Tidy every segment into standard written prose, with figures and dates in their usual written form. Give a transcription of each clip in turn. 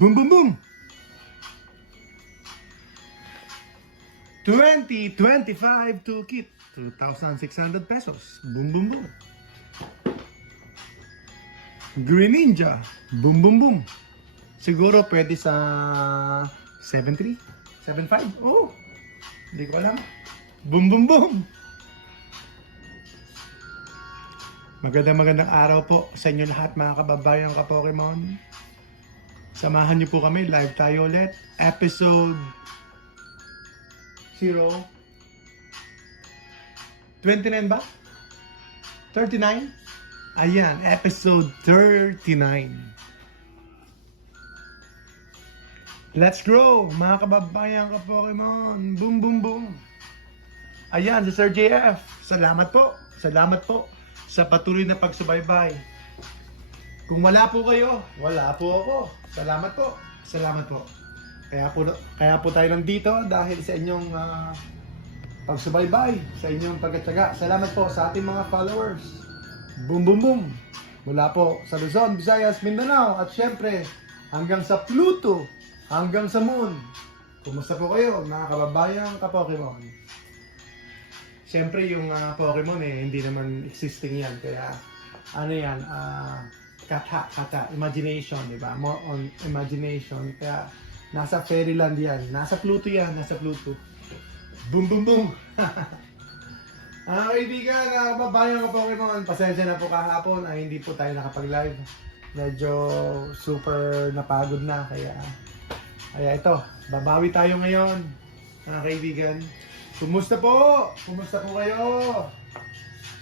Boom, boom, boom! 2025 toolkit, 2,600 pesos. Boom, boom, boom. Green Ninja, boom, boom, boom. Siguro pwede sa 7.3? 7.5? Oh, hindi ko alam. Boom, boom, boom. Magandang araw po sa inyo lahat mga kababayan ka-Pokemon. Samahan niyo po kami, live tayo ulit. Episode 29 ba? 39? Ayan, episode 39. Let's grow, mga kababayan ka-Pokemon. Boom, boom, boom. Ayan, si Sir JF. Salamat po. Salamat po sa patuloy na pagsubaybay. Kung wala po kayo, wala po ako. Salamat po. Salamat po. Kaya po tayo nandito dahil sa inyong pagsubaybay, sa inyong pagkatsaga. Salamat po sa ating mga followers. Boom, boom, boom. Mula po sa Luzon, Visayas, Mindanao, at syempre hanggang sa Pluto, hanggang sa Moon. Kumusta po kayo, mga kababayang ka-Pokemon? Syempre yung Pokemon hindi naman existing yan. Kaya ano yan, kata, imagination, di ba? More on imagination. Kaya nasa fairyland yan. Nasa Pluto yan, nasa Pluto. Boom, boom, boom! Kaibigan, kababayan ka Pokemon, pasensya na po kahapon ay hindi po tayo nakapag-live. Medyo super napagod na, kaya ito, babawi tayo ngayon, mga kaibigan. Kumusta po? Kumusta po kayo?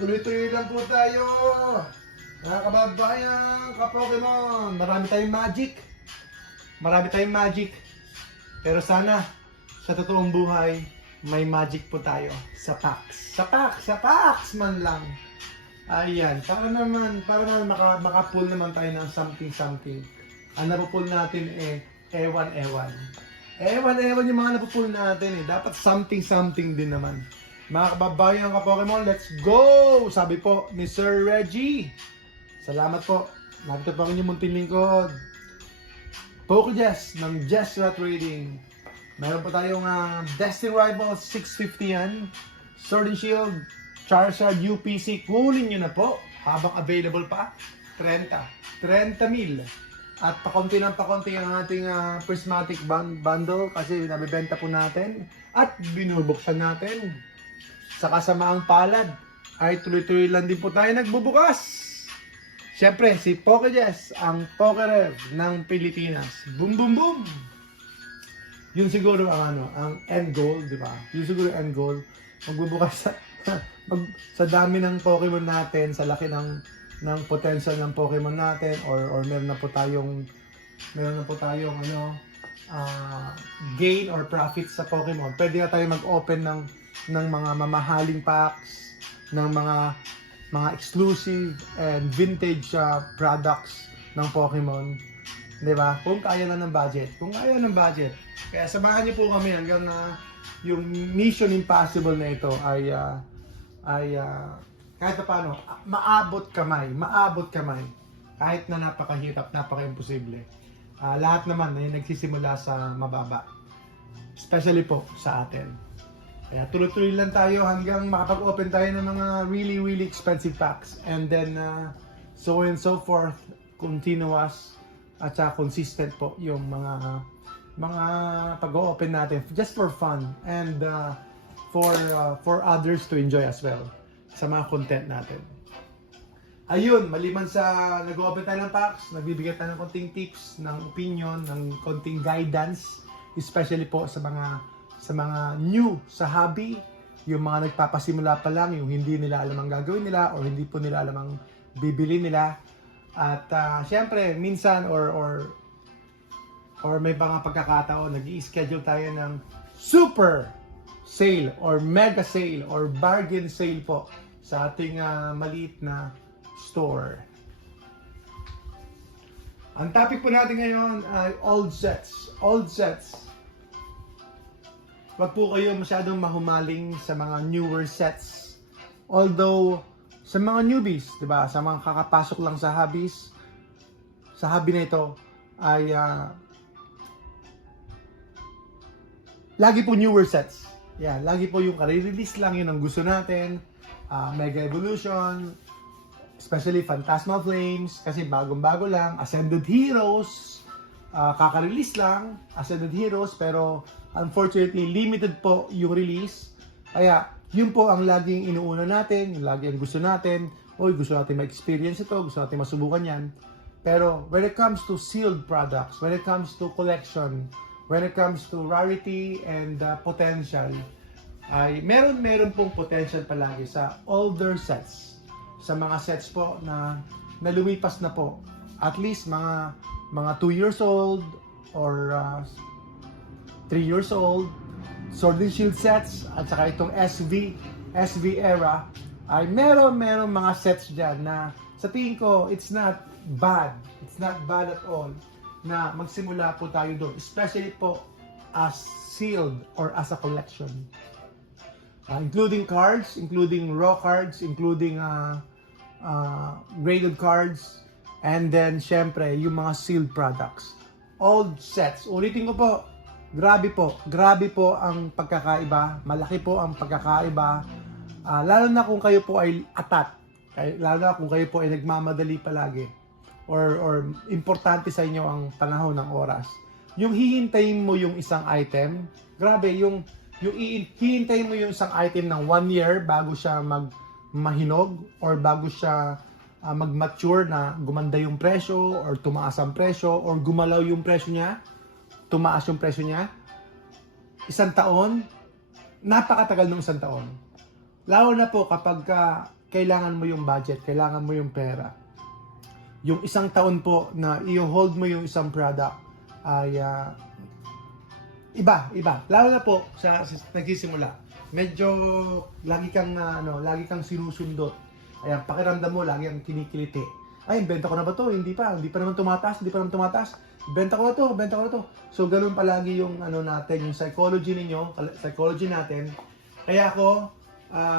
Tuloy-tuloy lang po tayo, mga kababayan ka-Pokemon. Marami tayong magic. Marami tayong magic. Pero sana, sa totoong buhay, may magic po tayo sa packs. Sa packs man lang. Ayan, para naman makapull naman tayo ng something. Ang napupull natin ewan yung mga napupull natin Dapat something din naman. Mga kababayan ka-Pokemon, let's go! Sabi po ni Sir Reggie. Salamat po. Nakita po ang inyong munting lingkod. Pokejess ng Jessra Trading. Meron pa tayong Destiny Rivals 650 yan. Sword and Shield, Charizard UPC. Kunin nyo na po habang available pa. 30 mil. At pakonti ng pakonti ang ating prismatic bundle kasi nabibenta po natin at binubuksan natin. Sa kasamaang palad ay tuloy-tuloy lang din po tayo nagbubukas. Siyempre, si Pokejess, ang Pokerev ng Pilipinas. Boom, boom, boom! Yun siguro ang end goal, di ba? Yun siguro ang end goal. Magbubukas sa dami ng Pokemon natin, sa laki ng potential ng Pokemon natin, or meron na po tayong gain or profit sa Pokemon. Pwede na tayo mag-open ng mga mamahaling packs, ng mga exclusive and vintage products ng Pokemon. 'Di ba? Kung kaya na ng budget. Kaya samahan niyo po kami hanggang yung Mission Impossible na ito ay kahit paano maabot kamay. Kahit na napakahirap, napaka-imposible. Lahat naman ay nagsisimula sa mababa. Especially po sa atin. Kaya tuloy-tuloy lang tayo hanggang makapag-open tayo ng mga really expensive packs. And then, so on and so forth, continuous at consistent po yung mga pag-open natin. Just for fun and for others to enjoy as well sa mga content natin. Ayun, maliban sa nag-open tayo ng packs, nagbibigay tayo ng konting tips, ng opinion, ng konting guidance, especially po sa mga new sa hobby, yung mga nagpapasimula pa lang, yung hindi nila alam ang gagawin nila or hindi po nila alam ang bibili nila. At syempre, minsan or may mga pagkakataon, nag-i-schedule tayo ng super sale or mega sale or bargain sale po sa ating maliit na store. Ang topic po natin ngayon ay old sets. Wag po kayo masyadong mahumaling sa mga newer sets. Although, sa mga newbies, di ba, sa mga kakapasok lang sa hobbies, sa hobby na ito, ay lagi po newer sets. Yan, lagi po yung kare-release lang yun ang gusto natin. Mega Evolution, especially Phantasmal Flames, kasi bagong-bago lang. Ascended Heroes, kaka-release lang, Ascended Heroes, pero unfortunately, limited po yung release. Kaya, yun po ang laging inuuna natin, yung lagi ang gusto natin. Gusto natin ma-experience ito, gusto natin masubukan yan. Pero, when it comes to sealed products, when it comes to collection, when it comes to rarity and potential, ay meron pong potential palagi sa older sets. Sa mga sets po na lumipas na po. At least mga 2 years old or 3 years old. Sword and Shield sets at saka itong SV era ay meron mga sets dyan na sa tingin ko it's not bad at all na magsimula po tayo doon, especially po as sealed or as a collection, including cards, including raw cards, including graded cards, and then syempre yung mga sealed products, old sets. Ulitin ko po, grabe po ang pagkakaiba, malaki po ang pagkakaiba, lalo na kung kayo po ay atat, lalo na kung kayo po ay nagmamadali palagi, or importante sa inyo ang panahon ng oras. Yung hihintayin mo yung isang item, grabe, yung hihintayin mo yung isang item ng 1 year bago siya mahinog or bago siya mag-mature na gumanda yung presyo or tumaas ang presyo or gumalaw yung presyo niya, tumaas yung presyo niya. 1 taon, napakatagal ng 1 taon. Lalo na po kapag kailangan mo yung budget, kailangan mo yung pera. Yung 1 taon po na i-hold mo yung isang product ay iba. Lalo na po sa nagsisimula. Medyo lagi kang sinusundot. Ayan, pakiramdam mo lagi ang kinikiliti. Ay, benta ko na ba to? Hindi pa naman tumataas. Benta ko na to. So, ganun palagi yung natin, yung psychology natin. Kaya ako,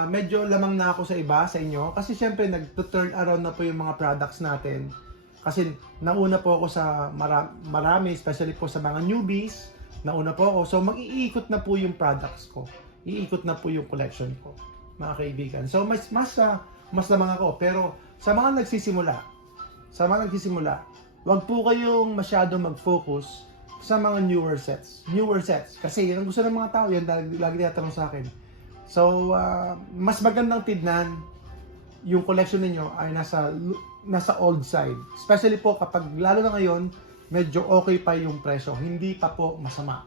medyo lamang na ako sa iba, sa inyo. Kasi syempre, nag-turn around na po yung mga products natin. Kasi nauna po ako sa marami, especially po sa mga newbies. Nauna po ako. So, mag-iikot na po yung products ko. Iikot na po yung collection ko, mga kaibigan. So, mas lamang ako. Pero, sa mga nagsisimula, wag po kayong masyado mag-focus sa mga newer sets. Kasi yan ang gusto ng mga tao. Yan lagi tinatanong sa akin. So, mas magandang tignan yung collection ninyo ay nasa old side. Especially po kapag, lalo na ngayon, medyo okay pa yung presyo. Hindi pa po masama.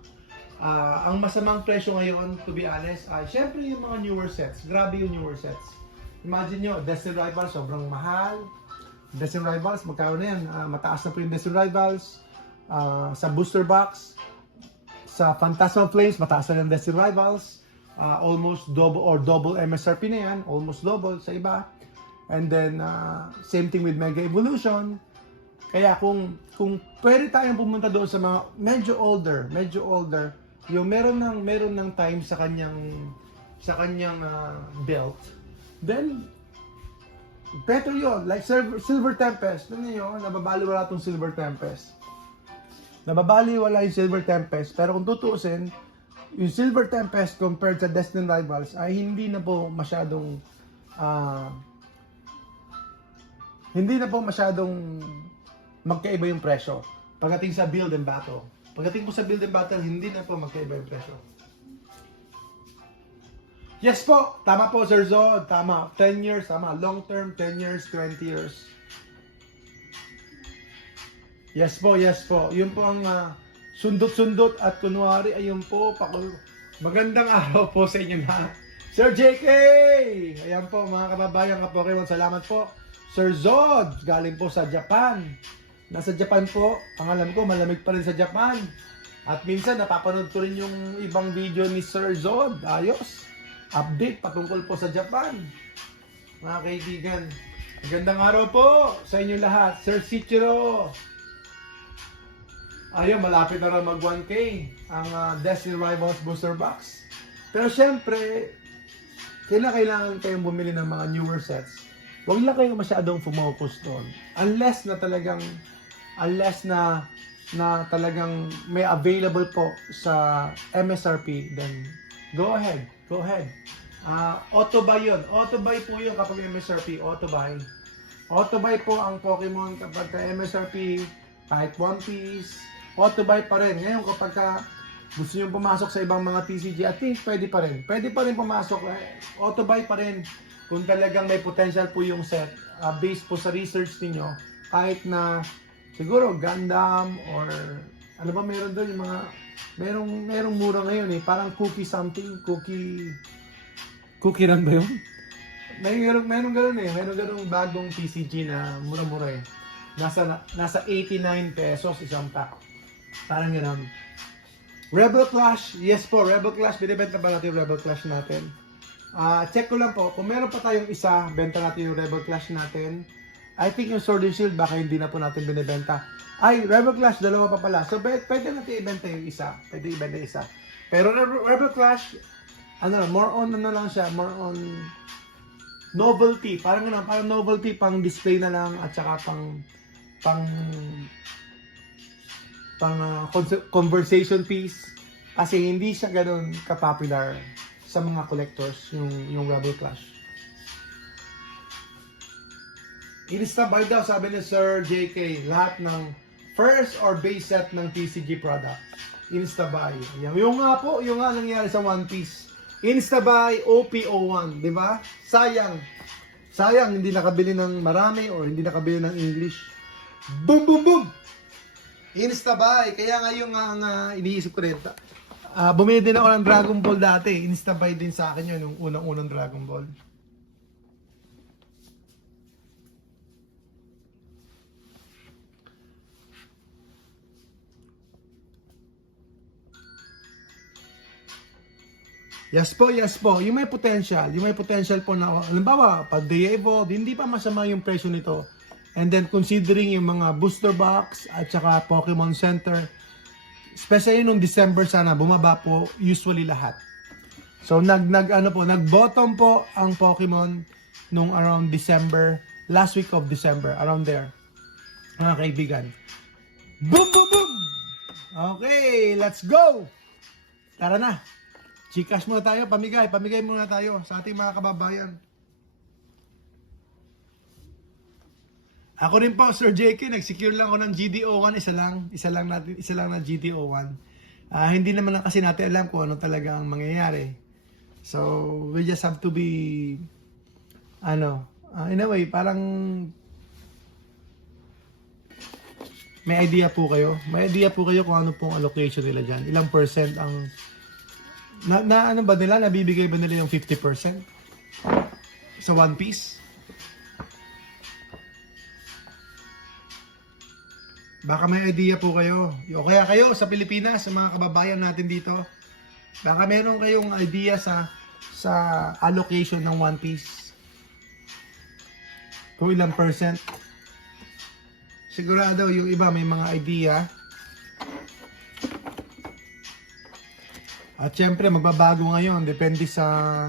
Ang masamang presyo ngayon, to be honest, ay syempre yung mga newer sets. Grabe yung newer sets. Imagine nyo, Destiny Rivals, sobrang mahal. Destiny Rivals, magkano na yan? Mataas na po yung Destiny Rivals. Sa booster box, sa Phantasmal Flames, mataas na yung Destiny Rivals. Almost double MSRP na yan. Almost double sa iba. And then, same thing with Mega Evolution. Kaya kung pwede tayong pumunta doon sa mga medyo older, yung meron ng time sa kanyang belt, then better yun. Like Silver Tempest, nababaliwala itong Silver Tempest. Nababaliwala yung Silver Tempest, pero kung tutuusin, yung Silver Tempest compared sa Destiny Rivals ay hindi na po masyadong magkaiba yung presyo. Pagdating sa build and battle. Hindi na po magkaiba yung presyo. Yes po! Tama po, Sir Zod. Tama. 10 years. Tama. Long term, 10 years, 20 years. Yes po. Yun po ang sundot-sundot at kunwari. Ayun po. Magandang araw po sa inyo lahat. Sir JK! Ayan po, mga kababayan ka Pokemon. Salamat po. Sir Zod, galing po sa Japan. Nasa Japan po, ang alam ko, malamig pa rin sa Japan. At minsan, napapanood ko rin yung ibang video ni Sir Zod. Ayos. Update patungkol po sa Japan. Mga kaibigan, magandang araw po sa inyo lahat. Sir Sichiro. Ayun, malapit na rin mag 1K ang Destiny Rivals Booster Box. Pero syempre, kailangan kayong bumili ng mga newer sets. Huwag lang kayo masyadong fumocus doon. Unless na na talagang may available po sa MSRP, then go ahead. Auto buy yun. Auto buy po yun kapag MSRP. Auto buy. Auto buy po ang Pokemon kapag ka MSRP, kahit One Piece, auto buy pa rin. Ngayon kapag ka gusto nyo pumasok sa ibang mga TCG, I think pwede pa rin. Pwede pa rin pumasok. Auto buy pa rin. Kung talagang may potential po yung set, based po sa research niyo, kahit na siguro Gundam or ano ba meron doon yung mga merong mura ngayon eh, parang cookie run ba yun? Meron ganoon eh, meron ganoong bagong TCG na mura-mura eh. Nasa 89 pesos isang pack. Parang ganoon. Rebel Clash, yes po, Rebel Clash, binibenta ba natin yung Rebel Clash natin? Check ko lang po, kung meron pa tayong isa, benta natin yung Rebel Clash natin. I think yung Sword and Shield, baka hindi na po natin binibenta. Ay, Rebel Clash, dalawa pa pala. So, pwede natin ibenta yung isa. Pero Rebel Clash, more on lang siya, more on novelty. Parang novelty, pang display na lang, at saka conversation piece. Kasi hindi siya ganoon ka-popular sa mga collectors, yung Rebel Clash. Insta-buy daw, sabi ni Sir JK, lahat ng first or base set ng TCG product. Insta-buy. Yung nga nangyari sa One Piece. Insta-buy OP01, di ba? Sayang, hindi nakabili ng marami or hindi nakabili ng English. Boom, boom, boom! Insta-buy. Kaya nga yung iniisip ko rin. Bumili din ako ng Dragon Ball dati. Insta-buy din sa akin yun, yung unang Dragon Ball. Yes po. Yung may potential po na, halimbawa, pag Diego, hindi pa masama yung presyo nito. And then, considering yung mga booster box at saka Pokemon Center, especially nung December sana, bumaba po usually lahat. So, nag-bottom po ang Pokemon nung around December, last week of December, around there. Mga kaibigan. Boom, boom, boom! Okay, let's go! Tara na! Gcash muna tayo, pamigay muna tayo sa ating mga kababayan. Ako rin po, Sir JK, nag-secure lang ako ng GDO1, isa lang na GDO1. Hindi naman kasi natin alam kung ano talaga ang mangyayari. So, we just have to be, in a way, parang may idea po kayo kung ano pong allocation nila dyan. Ilang percent ang nabibigay ba nila yung 50% sa One Piece? Baka may idea po kayo. O kaya kayo sa Pilipinas, sa mga kababayan natin dito, baka meron kayong idea sa allocation ng One Piece. Kung ilang percent. Sigurado yung iba may mga idea. At syempre magbabago ngayon, depende sa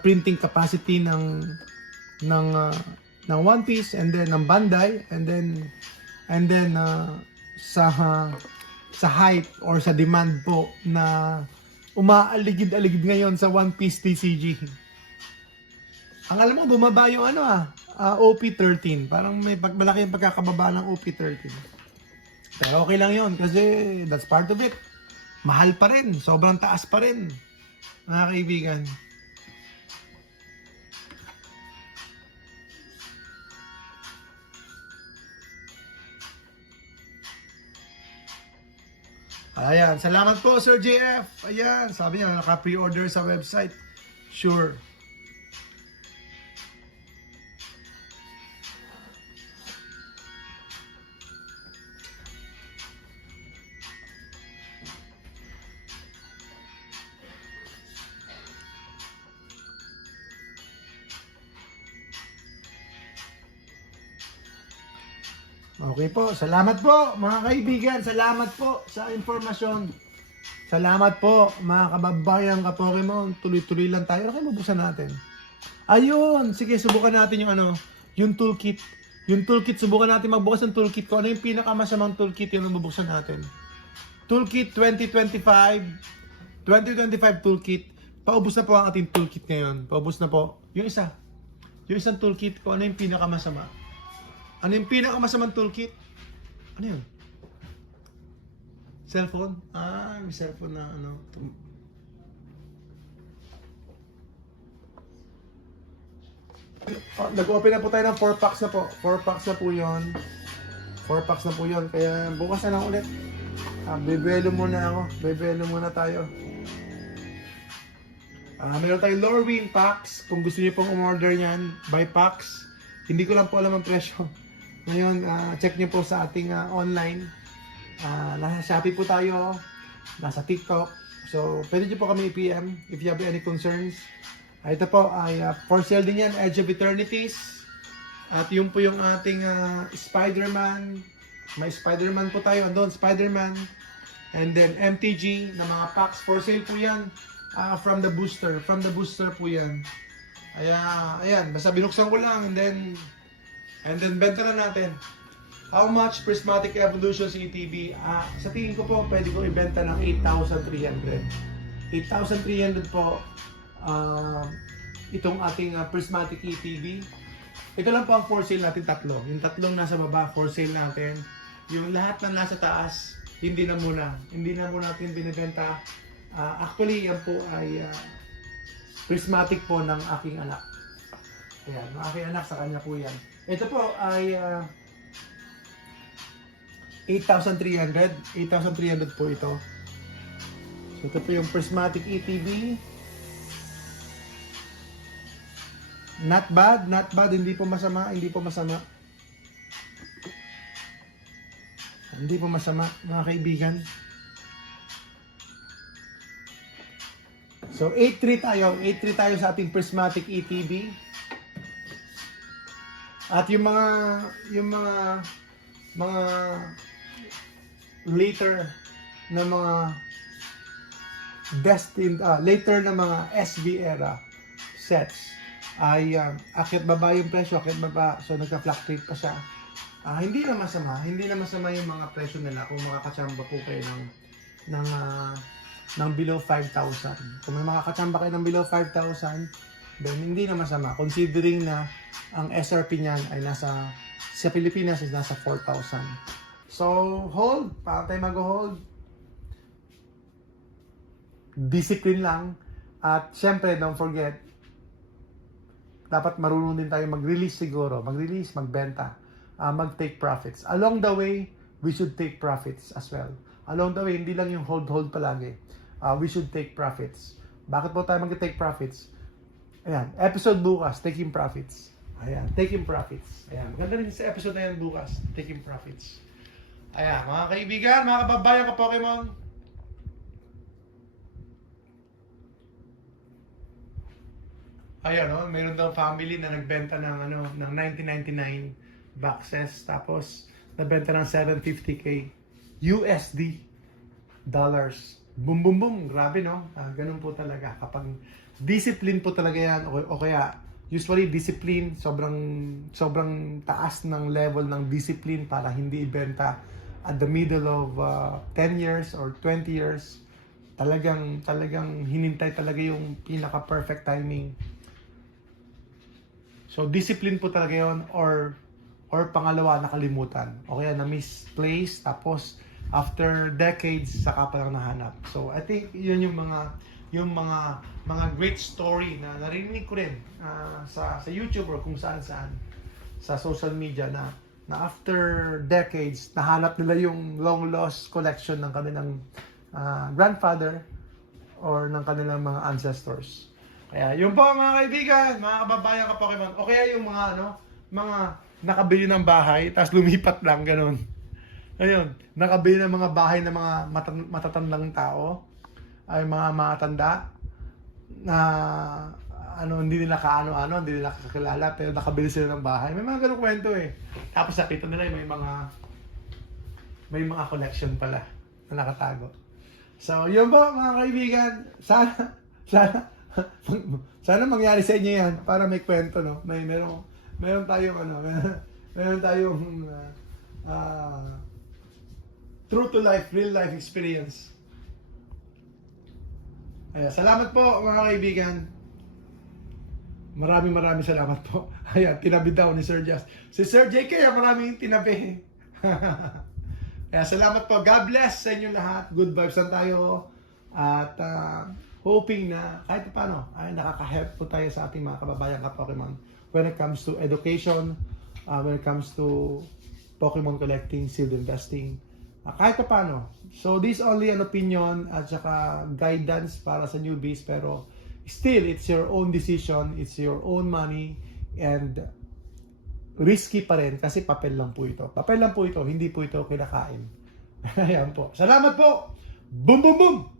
printing capacity ng One Piece, and then ng Bandai, and then sa hype or sa demand po na umaaligid-aligid ngayon sa One Piece TCG. Ang alam mo, bumaba yung OP13. Parang may malaki yung pagkakababa ng OP13. Pero okay lang yon kasi that's part of it. Mahal pa rin. Sobrang taas pa rin, mga kaibigan. Ayan. Salamat po, Sir JF. Ayan. Sabi niya, naka-pre-order sa website. Sure. Okay po, salamat po mga kaibigan, salamat po sa informasyon. Salamat po mga kababayan ka-Pokemon, tuloy-tuloy lang tayo. Okay, bubuksan natin. Ayun, sige, subukan natin yung yung toolkit Yung toolkit, subukan natin magbukas ng toolkit ko. Ano yung pinakamasamang toolkit yung mabubuksan natin? Toolkit 2025 toolkit. Paubos na po ang ating toolkit ngayon. Paubos na po. Yung isa. Yung isang toolkit ko, ano yung pinakamasama? Ano yung pinakamasamang toolkit? Ano yun? Cellphone? Ah, may cellphone na ano. Oh, nag-open na po tayo ng 4 packs na po. 4 packs na po yun. 4 packs na po yun. Kaya bukas na lang ulit. Bebelo muna ako. Bebelo muna tayo. Meron tayong Lorwin packs. Kung gusto niyo pong umorder yan, buy packs. Hindi ko lang po alam ang presyo. Ngayon, check niyo po sa ating online. Nasa Shopee po tayo. Nasa TikTok. So, pwede niyo po kami i-PM if you have any concerns. Ito po ay for sale din yan, Edge of Eternities. At yun po yung ating Spider-Man. May Spider-Man po tayo. Andun, Spider-Man. And then MTG na mga packs. For sale po yan. From the booster. From the booster po yan. Ayan. Basta binuksan ko lang. And then benta na natin. How much Prismatic Evolution CTB? Sa tingin ko po, pwede ko ibenta ng 8,300. 8,300 po. Itong ating Prismatic ETB. Ito lang po ang for sale natin, tatlo. Yung tatlong nasa baba, for sale natin. Yung lahat ng nasa taas, hindi na muna natin binibenta. Actually, yan po ay prismatic po ng aking anak. Ayan, ng aking anak, sa kanya po yan. Ito po ay 8,300. 8,300 po ito. So, ito po yung prismatic ETB. Not bad, hindi po masama, Hindi po masama, mga kaibigan. So, 8-3 tayo. 8-3 tayo sa ating prismatic ETB. At yung mga later na mga destined, later na mga SB era sets ay akyat baba yung presyo, akyat baba, so nagka-fluctuate pa siya. Hindi na masama yung mga presyo nila kung makakachamba po kayo ng below 5,000. Kung may makakachamba kayo ng below 5,000, then hindi na masama, considering na ang SRP niyan ay sa Pilipinas is nasa 4,000. So, hold, para tayo mag-hold. Discipline lang. At syempre, don't forget, dapat marunong din tayo mag-release siguro. Mag-release, magbenta, mag-take profits. Along the way, we should take profits as well. Along the way, hindi lang yung hold palagi. We should take profits. Bakit po tayo mag-take profits? Ayan, episode bukas, taking profits. Ayan, taking profits. Ayan, maganda rin sa episode na yan bukas, taking profits. Ayan, mga kaibigan, mga kababayan ka Pokemon. Ayan, mayroon daw family na nagbenta ng ng 1999 boxes, tapos nabenta ng 750k USD dollars. Boom boom boom, grabe no. Ganun po talaga kapag discipline po talaga yan, o kaya usually discipline, sobrang taas ng level ng discipline para hindi ibenta at the middle of 10 years or 20 years. Talagang hinintay talaga yung pinaka perfect timing. So, discipline po talaga yun, or pangalawa, nakalimutan. O kaya na-misplace, tapos after decades, saka pa lang nahanap. So, I think yun yung mga great story na narinig ko rin sa YouTube or kung saan-saan sa social media na after decades, nahanap nila yung long-lost collection ng kanilang grandfather or ng kanilang mga ancestors. Kaya yun po mga kaibigan, mga kababayan ka Pokemon. O kaya yung mga nakabili ng bahay, tapos lumipat lang, ganun. Ayun, nakabili ng mga bahay ng mga matatandang tao, ay mga matanda, na hindi nila hindi nila kakilala, pero nakabili sila ng bahay. May mga ganung kwento eh. Tapos nakita nila may mga collection pala na nakatago. So, yun po mga kaibigan, sana mangyari sa inyo yan para may kwento, no? Meron tayong Meron tayong true to life, real life experience. Ayan, salamat po mga kaibigan. Maraming salamat po. Ayan, tinabi daw ni Sir Jazz. Si Sir JK, maraming tinabi. Kaya salamat po. God bless sa inyo lahat. Good vibes lang tayo. At hoping na kahit paano ay nakaka-help po tayo sa ating mga kababayan ka-Pokemon when it comes to education, when it comes to Pokemon collecting, sealed investing, kahit paano. So this only an opinion at saka guidance para sa newbies, pero still it's your own decision, it's your own money, and risky pa rin kasi papel lang po ito. Papel lang po ito, hindi po ito kinakain. Ayan po. Salamat po! Boom, boom, boom!